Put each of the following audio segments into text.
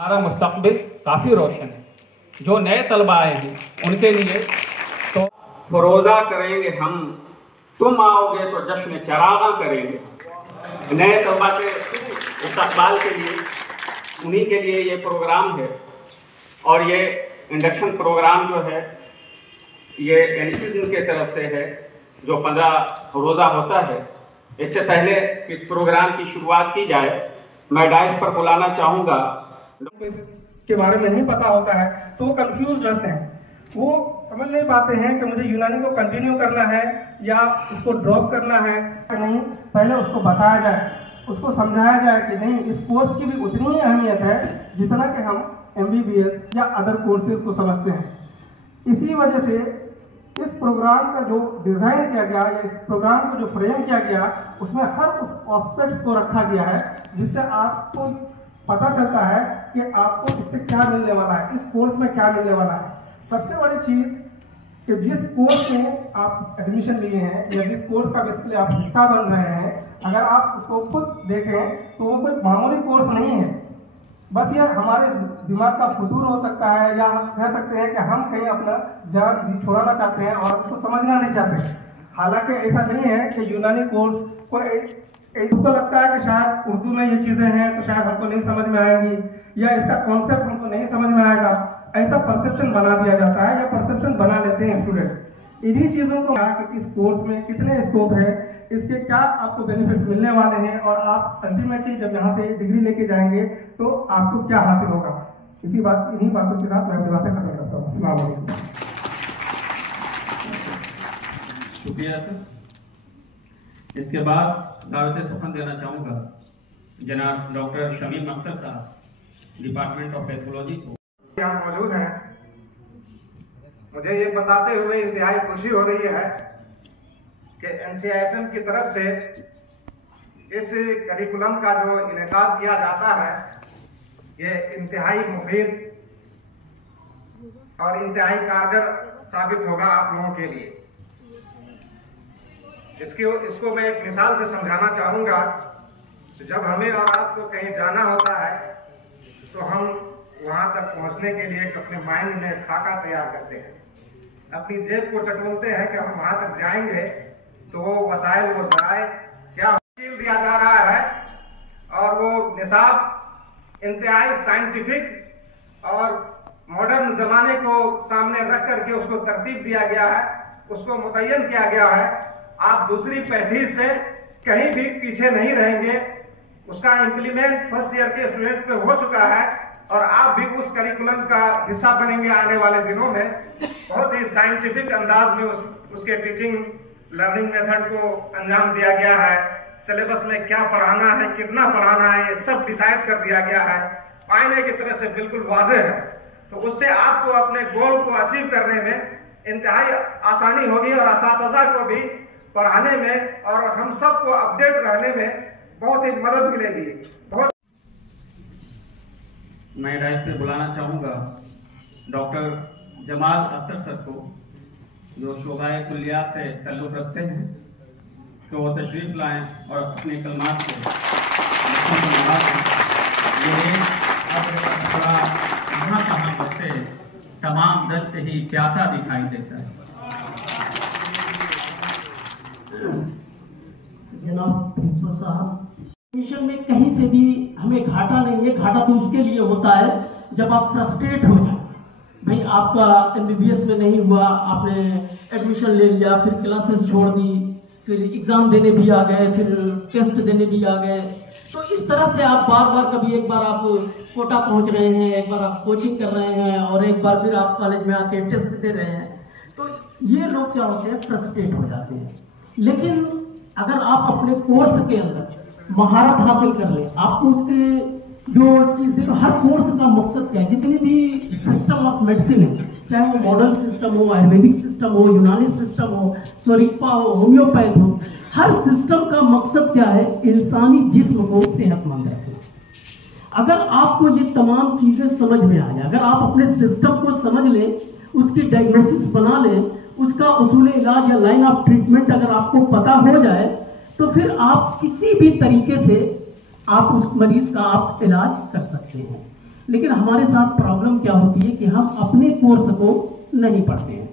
हमारा मुस्तकबिल काफ़ी रोशन है। जो नए तलबा आए हैं उनके लिए तो फरोज़ा करेंगे हम, तुम आओगे तो जश्न चरागा करेंगे। नए तलबा के इस्तकबाल के लिए, उन्हीं के लिए ये प्रोग्राम है। और ये इंडक्शन प्रोग्राम जो है ये एनसीसी की तरफ से है, जो 15 रोज़ा होता है। इससे पहले इस प्रोग्राम की शुरुआत की जाए, मैं डाइट पर बुलाना चाहूँगा। के बारे में नहीं पता होता है तो वो कंफ्यूज रहते हैं, वो समझ नहीं पाते हैं कि मुझे यूनानी को कंटिन्यू करना है या इसको ड्रॉप करना है कि नहीं। पहले उसको बताया जाए, उसको समझाया जाए कि नहीं, इस कोर्स की भी उतनी ही अहमियत है जितना कि हम MBBS या अदर कोर्सेज को समझते हैं। इसी वजह से इस प्रोग्राम का जो डिज़ाइन किया गया या इस प्रोग्राम को जो फ्रेम किया गया, उसमें हर उस एस्पेक्ट्स को रखा गया है जिससे आपको पता चलता है कि आपको इससे क्या मिलने वाला है, इस कोर्स में क्या मिलने वाला है। सबसे बड़ी चीज़ कि जिस कोर्स में आप एडमिशन लिए हैं या जिस कोर्स का बेसिकली आप हिस्सा बन रहे हैं, अगर आप उसको खुद देखें तो वो कोई मामूली कोर्स नहीं है। बस ये हमारे दिमाग का फतूर हो सकता है, या कह सकते हैं कि हम कहीं अपना जान जी छोड़ाना चाहते हैं और उसको समझना नहीं चाहते। हालांकि ऐसा नहीं है कि यूनानी कोर्स को उसको लगता है कि शायद उर्दू में ये चीज़ें हैं तो शायद हमको नहीं समझ में आएंगी या इसका कॉन्सेप्ट हमको नहीं समझ में आएगा, ऐसा परसेप्शन बना दिया जाता है या परसेप्शन बना लेते हैं स्टूडेंट। इन्हीं चीज़ों को कि इस कोर्स में कितने स्कोप है, इसके क्या आपको बेनिफिट्स मिलने वाले हैं और आप अल्टीमेटली जब यहाँ से डिग्री लेके जाएंगे तो आपको क्या हासिल होगा। इन्हीं बातों के साथ मैं अपनी बातें खत्म करता हूँ। अस्सलाम वालेकुम। शुक्रिया सर। इसके बाद दावत सुखन देना चाहूँगा जनाब डॉक्टर शमीम अख्तर साहब, डिपार्टमेंट ऑफ पैथोलॉजी को। यहाँ मौजूद हैं। मुझे ये बताते हुए इंतहाई खुशी हो रही है कि NCISM की तरफ से इस करिकुलम का जो इनेकाद किया जाता है ये इंतहाई मुफीद और इंतहाई कारगर साबित होगा आप लोगों के लिए। इसको मैं एक मिसाल से समझाना चाहूँगा। जब हमें और आपको कहीं जाना होता है तो हम वहाँ तक पहुँचने के लिए अपने माइंड में खाका तैयार करते हैं, अपनी जेब को टटोलते हैं कि हम वहाँ तक जाएंगे तो वो वसाइल, वो ज़राए क्या दिया जा रहा है। और वो निसाब इंतहाई साइंटिफिक और मॉडर्न ज़माने को सामने रख करके उसको तरतीब दिया गया है, उसको मुतय्यन किया गया है। आप दूसरी पैंतीस से कहीं भी पीछे नहीं रहेंगे। उसका इम्प्लीमेंट फर्स्ट ईयर के स्टूडेंट पे हो चुका है और आप भी उस करिकुलम का हिस्सा बनेंगे आने वाले दिनों में। बहुत ही साइंटिफिक अंदाज में उसके टीचिंग लर्निंग मेथड को अंजाम दिया गया है। सिलेबस में क्या पढ़ाना है, कितना पढ़ाना है, ये सब डिसाइड कर दिया गया है, आईने की तरह से बिल्कुल वाज़ेह है। तो उससे आपको अपने गोल को अचीव करने में इंतहाई आसानी होगी और असातिज़ा को भी पढ़ाने में और हम सबको अपडेट रहने में बहुत ही मदद मिलेगी। बहुत मैं डाइस पे बुलाना चाहूँगा डॉक्टर जमाल अख्तर सर को, जो शोबाए कुल्लियात से ताल्लुक़ रखते हैं, तो वो तशरीफ़ लाएँ और अपने कलमात से थोड़ा कहाँ बच्चे तमाम दस्त ही प्यासा दिखाई देता है। जनाब प्रिंसिपल साहब, एडमिशन में कहीं से भी हमें घाटा नहीं है। घाटा तो उसके लिए होता है जब आप फ्रस्ट्रेट हो जाए। भाई आपका MBBS में नहीं हुआ, आपने एडमिशन ले लिया, फिर क्लासेस छोड़ दी, फिर एग्ज़ाम देने भी आ गए, फिर टेस्ट देने भी आ गए। तो इस तरह से आप बार बार, कभी एक बार आप कोटा पहुंच रहे हैं, एक बार आप कोचिंग कर रहे हैं और एक बार फिर आप कॉलेज में आके टेस्ट दे रहे हैं, तो ये लोग क्या होते हैं, फ्रस्ट्रेट हो जाते हैं। लेकिन अगर आप अपने कोर्स के अंदर महारत हासिल कर ले, आपको उसके जो चीज देखो, हर कोर्स का मकसद क्या है, जितनी भी सिस्टम ऑफ मेडिसिन है, चाहे वो मॉडर्न सिस्टम हो, आयुर्वेदिक सिस्टम हो, यूनानी सिस्टम हो, सोरिकपा हो, होम्योपैथ हो, हर सिस्टम का मकसद क्या है, इंसानी जिस्म को सेहतमंद रखना। अगर आपको ये तमाम चीजें समझ में आ जाए, अगर आप अपने सिस्टम को समझ लें, उसकी डायग्नोसिस बना लें, उसका उसूल इलाज या लाइन ऑफ ट्रीटमेंट अगर आपको पता हो जाए, तो फिर आप किसी भी तरीके से आप उस मरीज का आप इलाज कर सकते हैं। लेकिन हमारे साथ प्रॉब्लम क्या होती है कि हम अपने कोर्स को नहीं पढ़ते हैं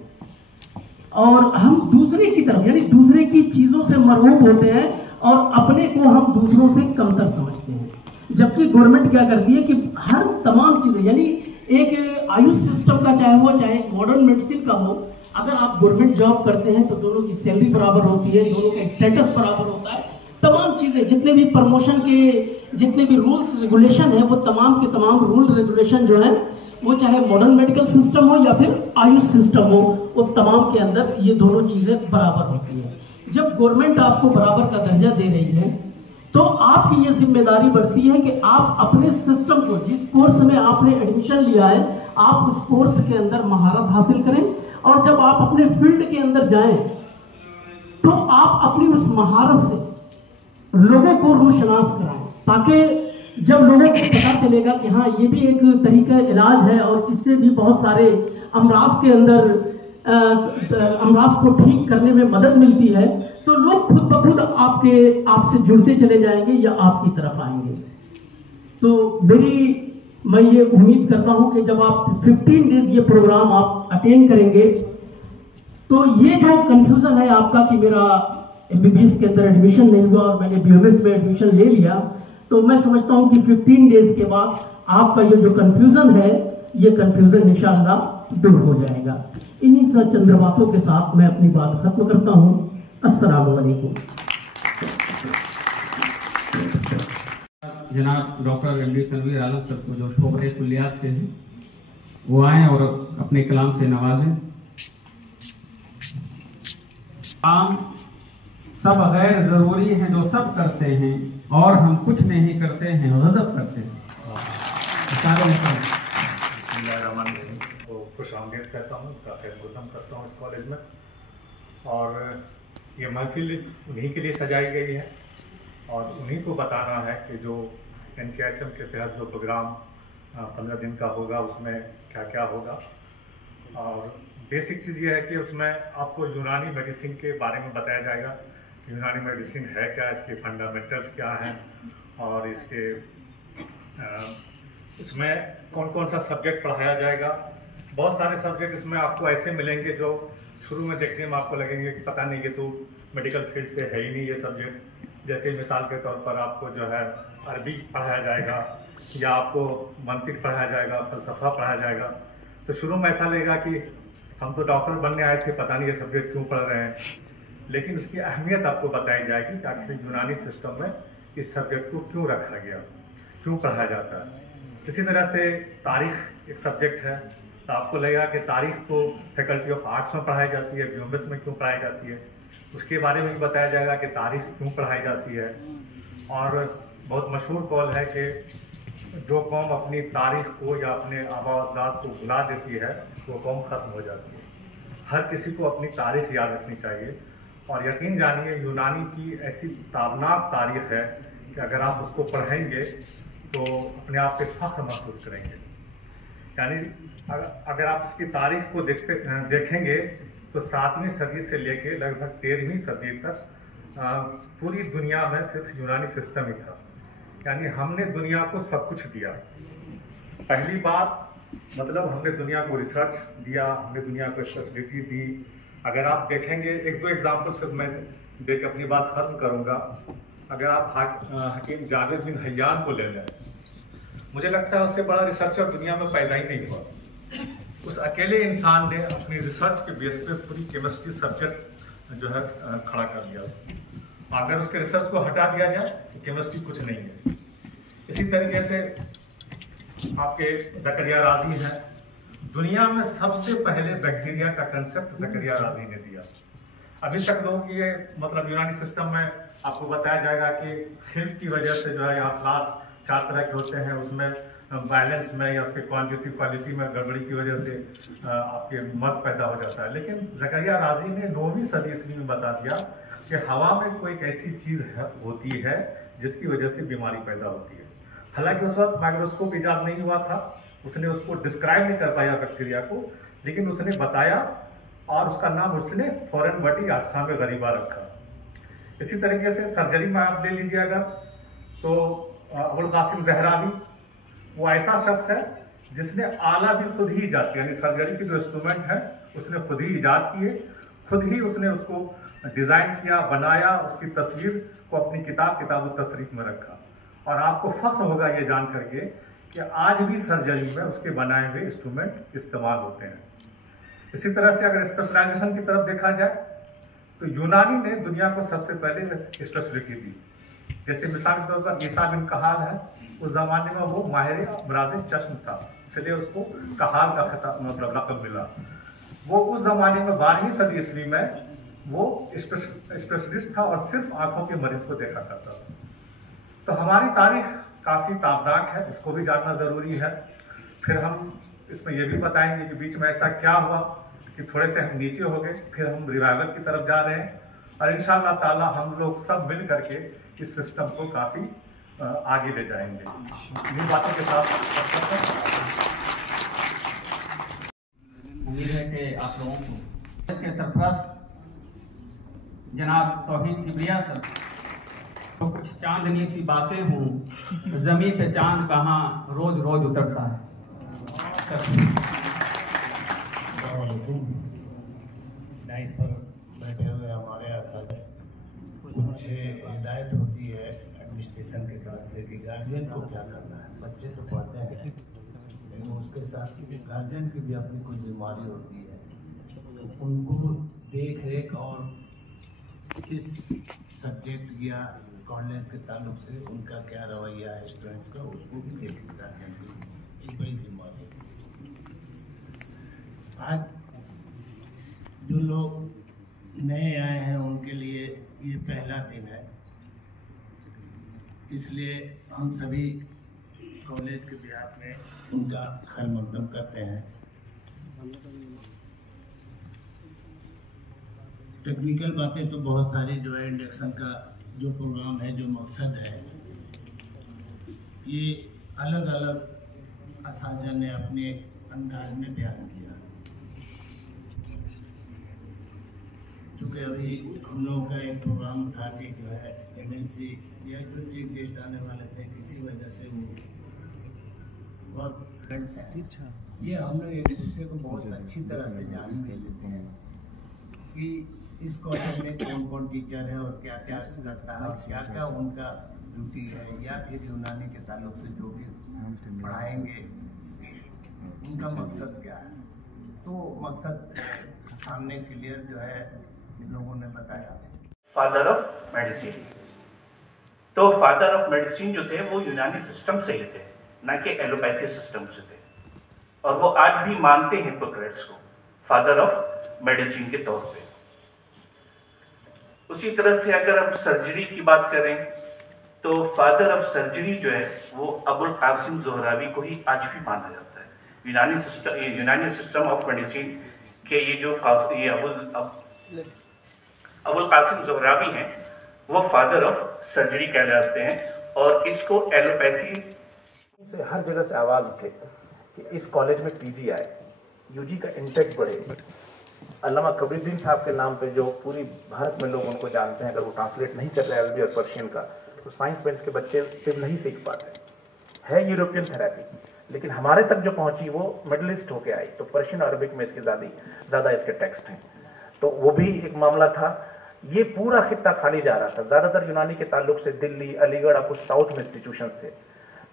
और हम दूसरे की तरफ यानी दूसरे की चीजों से मरहूब होते हैं और अपने को हम दूसरों से कमतर समझते हैं। जबकि गवर्नमेंट क्या करती है कि हर तमाम चीजें यानी एक आयुष सिस्टम का चाहे मॉडर्न मेडिसिन का हो, अगर आप गवर्नमेंट जॉब करते हैं तो दोनों की सैलरी बराबर होती है, दोनों का स्टेटस बराबर होता है, तमाम चीजें जितने भी प्रमोशन के जितने भी रूल्स रेगुलेशन है वो तमाम के तमाम रूल रेगुलेशन जो है वो चाहे मॉडर्न मेडिकल सिस्टम हो या फिर आयुष सिस्टम हो, वो तमाम के अंदर ये दोनों चीजें बराबर होती है। जब गवर्नमेंट आपको बराबर का दर्जा दे रही है तो आपकी ये जिम्मेदारी बढ़ती है कि आप अपने सिस्टम को, जिस कोर्स में आपने एडमिशन लिया है, आप उस कोर्स के अंदर महारत हासिल करें और जब आप अपने फील्ड के अंदर जाएं तो आप अपनी उस महारत से लोगों को रोशनास कराएं, ताकि जब लोगों को पता चलेगा कि हाँ ये भी एक तरीका इलाज है और इससे भी बहुत सारे अमराज के अंदर अमराज को ठीक करने में मदद मिलती है, तो लोग खुद ब खुद आपसे जुड़ते चले जाएंगे या आपकी तरफ आएंगे। तो मैं ये उम्मीद करता हूं कि जब आप 15 डेज ये प्रोग्राम आप अटेंड करेंगे तो ये जो कंफ्यूजन है आपका कि मेरा एमबीबीएस के अंदर एडमिशन नहीं हुआ और मैंने बीएमएस में एडमिशन ले लिया, तो मैं समझता हूं कि 15 डेज के बाद आपका ये जो कंफ्यूजन है ये कंफ्यूजन इंशाअल्लाह दूर हो जाएगा। इन्हीं सब चंद्र बातों के साथ मैं अपनी बात खत्म करता हूं। अस्सलामु अलैकुम। जनाब डॉक्टर एमडी तनवीर आलम सर को जो शोबरे कुलियात से हैं वो आए और अपने कलाम से नवाजें। काम सब गैर जरूरी हैं जो सब करते हैं और हम कुछ नहीं करते हैं गजब करते हैं। तो खुश आमदीद कहता हूँ, खैर मक़दम करता हूँ इस कॉलेज में। और ये महफिल उन्हीं के लिए सजाई गई है और उन्हीं को बताना है कि जो NCISM के तहत जो प्रोग्राम 15 दिन का होगा उसमें क्या क्या होगा। और बेसिक चीज़ ये है कि उसमें आपको यूनानी मेडिसिन के बारे में बताया जाएगा। यूनानी मेडिसिन है क्या, इसके फंडामेंटल्स क्या हैं और इसमें कौन कौन सा सब्जेक्ट पढ़ाया जाएगा। बहुत सारे सब्जेक्ट इसमें आपको ऐसे मिलेंगे जो शुरू में देखने में आपको लगेंगे कि पता नहीं, ये तो मेडिकल फील्ड से है ही नहीं ये सब्जेक्ट। जैसे मिसाल के तौर पर आपको जो है अरबी पढ़ाया जाएगा या आपको मंतिक पढ़ाया जाएगा, फलसफा पढ़ाया जाएगा। तो शुरू में ऐसा लगेगा कि हम तो डॉक्टर बनने आए थे, पता नहीं ये सब्जेक्ट क्यों पढ़ रहे हैं, लेकिन उसकी अहमियत आपको बताई जाएगी कि आखिर यूनानी सिस्टम में इस सब्जेक्ट को क्यों रखा गया, क्यों पढ़ाया जाता है। इसी तरह से तारीख एक सब्जेक्ट है, तो आपको लगेगा कि तारीख को फैकल्टी ऑफ आर्ट्स में पढ़ाई जाती है, बीएमएस में क्यों पढ़ाई जाती है, उसके बारे में भी बताया जाएगा कि तारीख क्यों पढ़ाई जाती है। और बहुत मशहूर कॉल है कि जो कौम अपनी तारीख को या अपने आबा व अजदाद को भुला देती है वो कौम खत्म हो जाती है। हर किसी को अपनी तारीख याद रखनी चाहिए और यकीन जानिए यूनानी की ऐसी ताबनाक तारीख है कि अगर आप उसको पढ़ेंगे तो अपने आप पे फख्र महसूस करेंगे। यानी अगर आप इसकी तारीख को देखेंगे तो 7वीं सदी से लेके लगभग 13वीं सदी तक पूरी दुनिया में सिर्फ यूनानी सिस्टम ही था। यानी हमने दुनिया को सब कुछ दिया। पहली बात मतलब हमने दुनिया को रिसर्च दिया, हमने दुनिया को फैसिलिटी दी। अगर आप देखेंगे, एक दो एग्जाम्पल सिर्फ मैं देख अपनी बात खत्म करूंगा। अगर आप हकीम जावेद बिन हय्यान को ले लें, मुझे लगता है उससे बड़ा रिसर्चर दुनिया में पैदा ही नहीं हुआ। उस अकेले इंसान ने अपनी रिसर्च के बेस पे पूरी केमिस्ट्री सब्जेक्ट जो है खड़ा कर लिया। अगर उसके रिसर्च को हटा दिया जाए तो केमिस्ट्री कुछ नहीं है। इसी तरीके से आपके जकरिया राजी हैं, दुनिया में सबसे पहले बैक्टीरिया का कंसेप्ट जकरिया राजी ने दिया। अभी तक लोग ये मतलब यूनानी सिस्टम में आपको बताया जाएगा कि खिल्फ की वजह से जो है यहाँ क्लास 4 तरह के होते हैं, उसमें बैलेंस में या उसके क्वांटिटी क्वालिटी में गड़बड़ी की वजह से आपके मर्ज पैदा हो जाता है। लेकिन जकरिया राजी ने 9वीं सदी ईस्वी में बता दिया कि हवा में कोई एक ऐसी चीज होती है जिसकी वजह से बीमारी पैदा होती है। हालांकि उस वक्त माइक्रोस्कोप इजाद नहीं हुआ था, उसने उसको डिस्क्राइब नहीं कर पाया बैक्टीरिया को, लेकिन उसने बताया और उसका नाम उसने फॉरेन बटी अजसाम गरीबा रखा। इसी तरीके से सर्जरी में आप ले लीजिए अगर तो अबुल कासिम ज़हरावी, वो ऐसा शख्स है जिसने आला भी खुद ही इजाद किया, यानी सर्जरी की जो इंस्ट्रूमेंट है उसने खुद ही इजाद किए, खुद ही उसने उसको डिजाइन किया, बनाया, उसकी तस्वीर को अपनी किताब तशरीफ में रखा। और आपको फख्र होगा ये जान करके कि आज भी सर्जरी में उसके बनाए हुए इंस्ट्रूमेंट इस्तेमाल होते हैं। इसी तरह से अगर स्पेशलाइजेशन की तरफ देखा जाए तो यूनानी ने दुनिया को सबसे पहले स्पेशलिटी दी। जैसे मिसाल के तौर पर ईसा बिन कहाल है, उस जमाने में वो माहिर अमराज़ चश्म था, इसलिए उसको कहाल का खिताब मतलब लक़ब मिला। वो उस जमाने में 12वीं सदी ईस्वी में वो स्पेशलिस्ट था और सिर्फ आंखों के मरीज को देखा करता था। तो हमारी तारीख काफी ताबनाक है, इसको भी जानना जरूरी है। फिर हम इसमें यह भी बताएंगे कि बीच में ऐसा क्या हुआ कि थोड़े से हम नीचे हो गए, फिर हम रिवाइवल की तरफ जा रहे हैं और इंशाअल्लाह ताला हम लोग सब मिल करके इस सिस्टम को काफी आगे ले जाएंगे। इन बातों के साथ उम्मीद है कि आप लोगों को के सरपरस्त जनाब तौहीद किबरिया सर तो कुछ चांदनी सी बातें हूँ, जमीन पे चांद कहाँ रोज रोज उतरता है। डाइट पर बैठे हुए हमारे असद कुछ हिदायत होती है एडमिनिस्ट्रेशन के तरफ से कि गार्जियन को क्या करना है। बच्चे तो पढ़ते हैं लेकिन उसके साथ गार्जियन की भी अपनी कुछ जिम्मेदारी होती है, तो उनको देख रेख और किस सब्जेक्ट या कॉलेज के ताल्लुक से उनका क्या रवैया है स्टूडेंट्स का, उसको भी देखने गार्जियन की एक बड़ी जिम्मेदारी है। आज जो लोग नए आए हैं उनके लिए ये पहला दिन है, इसलिए हम सभी कॉलेज के बिहार में उनका खैर मकदम करते हैं। टेक्निकल बातें तो बहुत सारी जो है इंडक्शन का जो प्रोग्राम है, जो मकसद है, ये अलग अलग असाजा ने अपने अंदाज में बयान किया। चूँकि अभी हम लोगों का एक प्रोग्राम था कि जो है एमएनसी या जो चीफ गेस्ट आने वाले थे, किसी वजह से वो बहुत फ्रेंड्स हैं, ये हम लोग एक दूसरे को बहुत अच्छी तरह से जान के लेते हैं कि इस कॉलेज में कौन कौन टीचर है और क्या क्या करता है और क्या क्या उनका ड्यूटी है, या फिर यूनानी के ताल्लुक से जो भी पढ़ाएंगे उनका मकसद क्या है। तो मकसद सामने क्लियर जो है लोगों ने बताया। फादर ऑफ मेडिसिन, तो फादर ऑफ मेडिसिन जो थे वो यूनानी सिस्टम से ही थे, ना कि एलोपैथी सिस्टम से थे, और वो आज भी मानते हैं हिप्पोक्रेट्स को फादर ऑफ मेडिसिन के तौर पे। उसी तरह से अगर हम सर्जरी की बात करें तो फादर ऑफ सर्जरी जो है वो अबुल कासिम ज़ोहरावी को ही आज भी माना जाता है। यूनानी सिस्टम ऑफ मेडिसिन के ये जो ये अबुल कासिम ज़ोहरावी हैं वो फादर ऑफ सर्जरी कहलाते हैं, और इसको एलोपैथी से हर जगह से आवाज उठे कि इस कॉलेज में पीजी आए, यूजी का इंटेक बढ़े। अल्लामा कबीरुद्दीन साहब के नाम पे जो पूरी भारत में लोग उनको जानते हैं, अगर वो ट्रांसलेट नहीं कर रहे अरबी और पर्शियन का, तो साइंस बेंच के बच्चे फिर नहीं सीख पाते। है यूरोपियन थेरेपी, लेकिन हमारे तक जो पहुंची वो मिडल ईस्ट होके आई, तो पर्शियन और अरबिक में इसके ज़्यादा इसके टेक्स्ट हैं, तो वो भी एक मामला था। ये पूरा खित्ता खाली जा रहा था, ज़्यादातर यूनानी के ताल्लुक से दिल्ली, अलीगढ़ और कुछ साउथ में इंस्टीट्यूशन थे।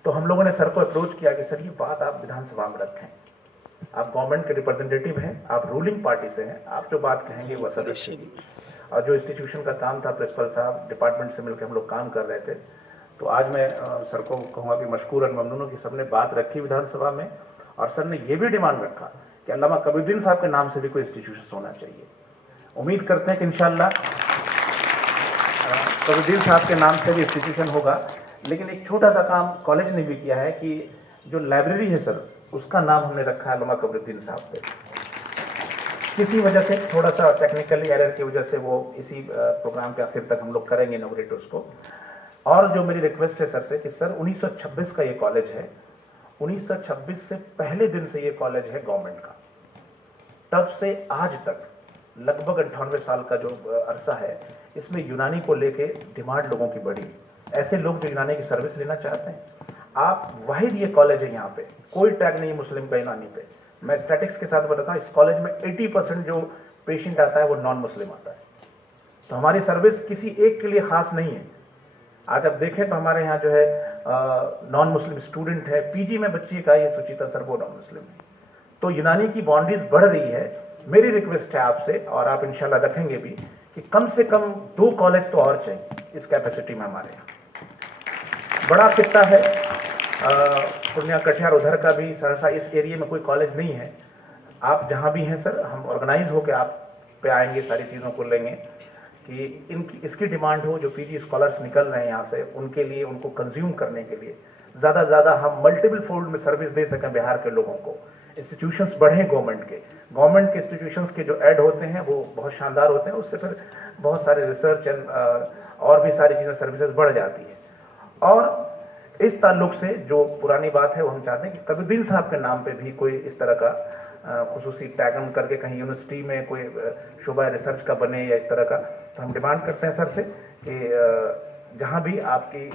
तो हम लोगों ने सर को अप्रोच किया कि सर ये बात आप विधानसभा में रखें, आप गवर्नमेंट के रिप्रेजेंटेटिव हैं, आप रूलिंग पार्टी से हैं, आप जो बात कहेंगे वो असर रखेगी। और जो इंस्टीट्यूशन का काम था, प्रिंसिपल साहब डिपार्टमेंट से मिलकर हम लोग काम कर रहे थे। तो आज मैं सर को कहूँगा कि मशकूरन ममनून कि सबने बात रखी विधानसभा में, और सर ने ये भी डिमांड रखा कि अल्लामा कबीरुद्दीन साहब के नाम से भी कोई इंस्टीट्यूशन होना चाहिए। उम्मीद करते हैं कि इंशाअल्लाह कबीरुद्दीन साहब के नाम से भी इंस्टीट्यूशन होगा। लेकिन एक छोटा सा काम कॉलेज ने भी किया है कि जो लाइब्रेरी है सर, उसका नाम हमने रखा है अल्लामा कबीरुद्दीन साहब पे। किसी वजह से थोड़ा सा टेक्निकली एरर की वजह से वो इसी प्रोग्राम के आखिर तक हम लोग करेंगे इनॉग्रेट उसको। और जो मेरी रिक्वेस्ट है सर से कि सर 1926 का ये कॉलेज है, 1926 से पहले दिन से ये कॉलेज है गवर्नमेंट का, तब से आज तक लगभग 98 साल का जो अरसा है, इसमें यूनानी को लेके डिमांड लोगों की बढ़ी। ऐसे लोग जो यूनानी की सर्विस लेना चाहते हैं, आप वाहिद ये कॉलेज है यहाँ पे, कोई टैग नहीं मुस्लिम का यूनानी पे। मैं स्टैटिक्स के साथ बताता हूँ, इस कॉलेज में 80% जो पेशेंट आता है वो नॉन मुस्लिम आता है। तो हमारी सर्विस किसी एक के लिए खास नहीं है। आज आप देखें तो हमारे यहाँ जो है नॉन मुस्लिम स्टूडेंट है, पीजी में बच्ची का ये सुचिता सर वो नॉन मुस्लिम है। तो यूनानी की बाउंड्रीज बढ़ रही है। मेरी रिक्वेस्ट है आपसे, और आप इंशाल्लाह रखेंगे भी, कि कम से कम 2 कॉलेज तो और चाहिए इस कैपेसिटी में। हमारे यहाँ बड़ा कितना है, पूर्णिया कटिहार उधर का भी, सहरसा, इस एरिया में कोई कॉलेज नहीं है। आप जहाँ भी हैं सर, हम ऑर्गेनाइज होकर आप पे आएंगे, सारी चीज़ों को लेंगे कि इसकी डिमांड हो। जो पीजी स्कॉलर्स निकल रहे हैं यहाँ से, उनके लिए, उनको कंज्यूम करने के लिए ज़्यादा से ज़्यादा हम मल्टीपल फोल्ड में सर्विस दे सकें बिहार के लोगों को। इंस्टीट्यूशंस बढ़े गवर्नमेंट के इंस्टीट्यूशंस के जो ऐड होते हैं वो बहुत शानदार होते हैं। उससे फिर बहुत सारे रिसर्च एंड और भी सारी चीज़ें, सर्विसेज बढ़ जाती है। और इस ताल्लुक से जो पुरानी बात है वो हम चाहते हैं कि कबीरुद्दीन साहब के नाम पे भी कोई इस तरह का खुसूसी टैगन करके कहीं यूनिवर्सिटी में कोई शोबा रिसर्च का बने या इस तरह का। तो हम डिमांड करते हैं सर से कि जहाँ भी आपकी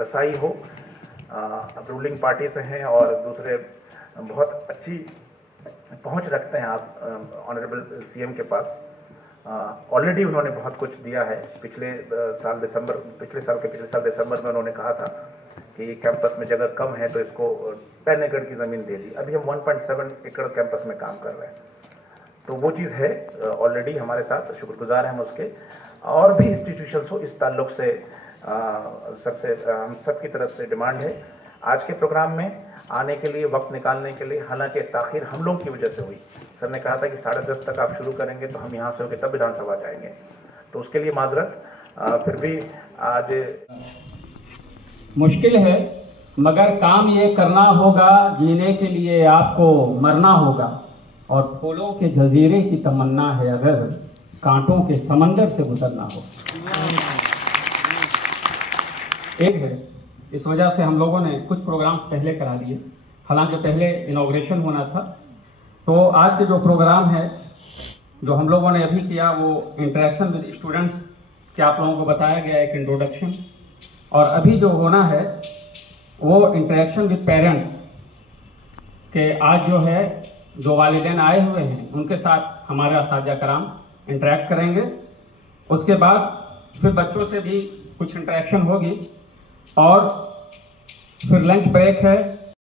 रसाई हो, आप रूलिंग पार्टी से हैं और दूसरे बहुत अच्छी पहुंच रखते हैं आप ऑनरेबल सीएम के पास। ऑलरेडी उन्होंने बहुत कुछ दिया है। पिछले साल दिसंबर में उन्होंने कहा था कि कैंपस में जगह कम है तो इसको 10 एकड़ की ज़मीन दे दी। अभी हम 1.7 एकड़ कैंपस में काम कर रहे हैं। तो वो चीज़ है ऑलरेडी हमारे साथ, शुक्रगुजार हैं हम उसके। और भी इंस्टीट्यूशंस हो, इस ताल्लुक से सबसे हम सबकी तरफ से डिमांड है आज के प्रोग्राम में आने के लिए, वक्त निकालने के लिए। हालांकि ताखिर हम लोग की वजह से हुई। सर ने कहा था कि 10:30 तक आप शुरू करेंगे, तो हम यहाँ से होकर तब विधानसभा जाएंगे, तो उसके लिए माजरत। फिर भी आज मुश्किल है, मगर काम ये करना होगा, जीने के लिए आपको मरना होगा। और फूलों के जजीरे की तमन्ना है अगर कांटों के समंदर से गुजरना हो। एक है, इस वजह से हम लोगों ने कुछ प्रोग्राम्स पहले करा लिए। हालांकि पहले इनॉग्रेशन होना था। तो आज के जो प्रोग्राम है जो हम लोगों ने अभी किया, वो इंटरेक्शन विद स्टूडेंट्स के आप लोगों को बताया गया, एक इंट्रोडक्शन। और अभी जो होना है वो इंटरेक्शन विद पेरेंट्स के, आज जो है जो वालिदैन आए हुए हैं उनके साथ हमारे असातिज़ा कराम इंटरेक्ट करेंगे। उसके बाद फिर बच्चों से भी कुछ इंटरेक्शन होगी और फिर लंच ब्रेक है।